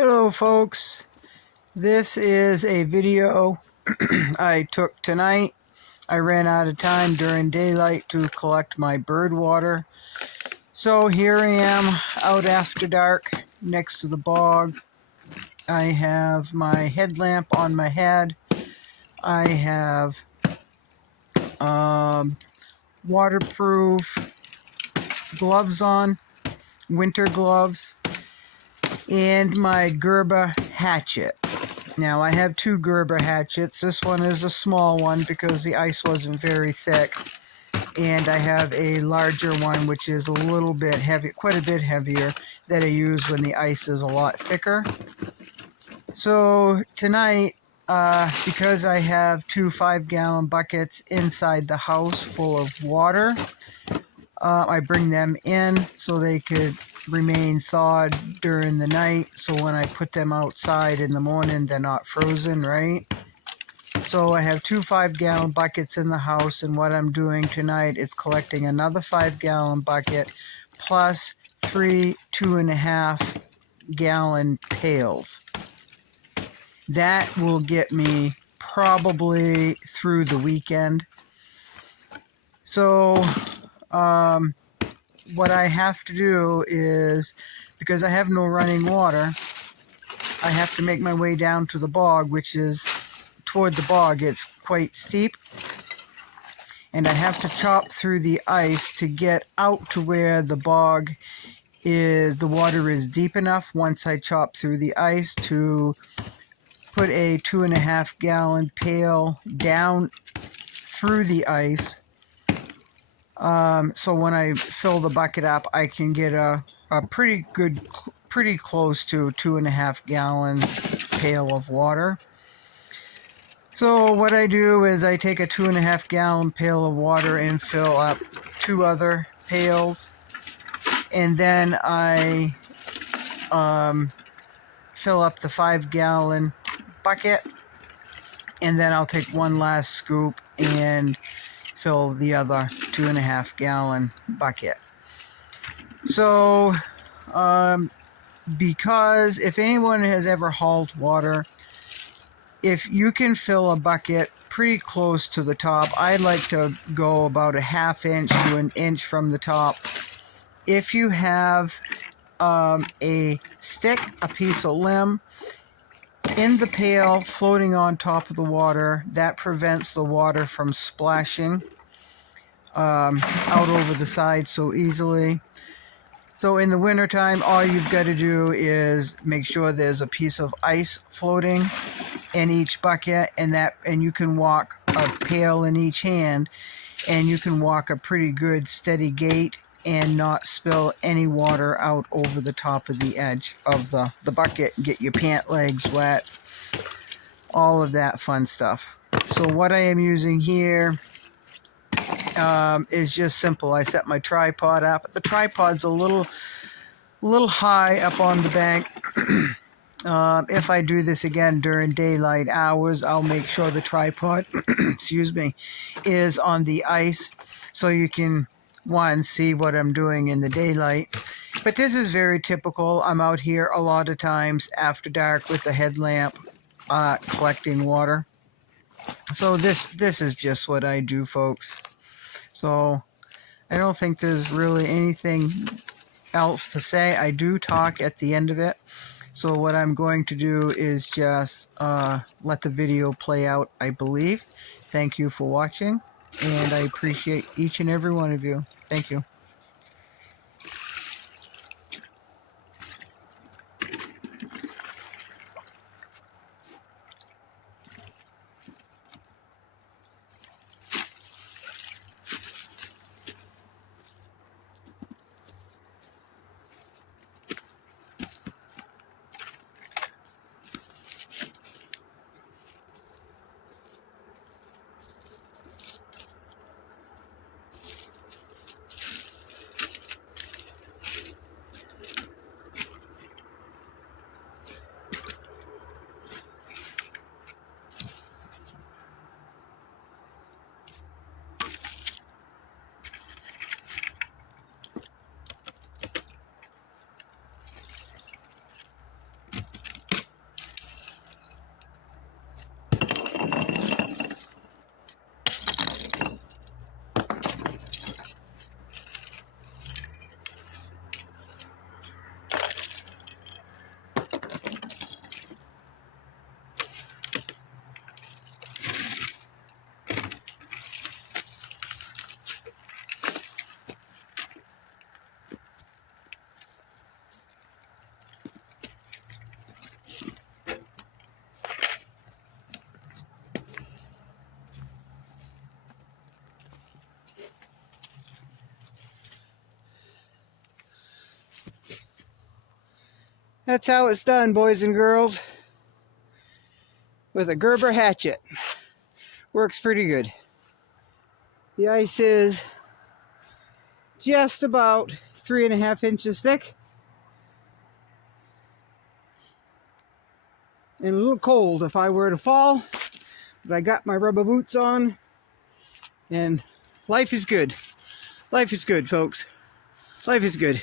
Hello folks, this is a video I took tonight. I ran out of time during daylight to collect my bird water. So here I am out after dark next to the bog. I have my headlamp on my head. I have waterproof gloves on, winter gloves, and my Gerber hatchet. Now I have two Gerber hatchets. This one is a small one because the ice wasn't very thick. And I have a larger one which is a little bit heavy, quite a bit heavier, that I use when the ice is a lot thicker. So tonight, because I have two 5-gallon buckets inside the house full of water, I bring them in so they could remain thawed during the night, so when I put them outside in the morning they're not frozen, right? So I have two 5-gallon buckets in the house, and what I'm doing tonight is collecting another 5-gallon bucket plus 3 2.5-gallon pails. That will get me probably through the weekend. So what I have to do is, because I have no running water, I have to make my way down to the bog, which is toward the bog. It's quite steep, and I have to chop through the ice to get out to where the bog is. The water is deep enough once I chop through the ice to put a 2.5-gallon pail down through the ice. So when I fill the bucket up, I can get a pretty close to 2.5-gallon pail of water. So what I do is I take a 2.5-gallon pail of water and fill up 2 other pails, and then I fill up the 5-gallon bucket, and then I'll take one last scoop and fill the other 2.5-gallon bucket. So because if anyone has ever hauled water, if you can fill a bucket pretty close to the top, I like to go about a 1/2 inch to 1 inch from the top. If you have a stick, a piece of limb in the pail floating on top of the water, that prevents the water from splashing out over the side so easily. So in the wintertime, all you've got to do is make sure there's a piece of ice floating in each bucket, and you can walk a pail in each hand, and you can walk a pretty good steady gait and not spill any water out over the top of the edge of the bucket, get your pant legs wet, all of that fun stuff. So what I am using here is just simple. I set my tripod up. The tripod's a little high up on the bank. If I do this again during daylight hours, I'll make sure the tripod excuse me, is on the ice so you can, one, see what I'm doing in the daylight. But this is very typical. I'm out here a lot of times after dark with the headlamp collecting water. So this is just what I do, folks. So I don't think there's really anything else to say. I do talk at the end of it. So what I'm going to do is just let the video play out, I believe. Thank you for watching, and I appreciate each and every one of you. Thank you. That's how it's done, boys and girls, with a Gerber hatchet. Works pretty good. The ice is just about 3.5 inches thick and a little cold if I were to fall, but I got my rubber boots on and life is good. Life is good, folks. Life is good.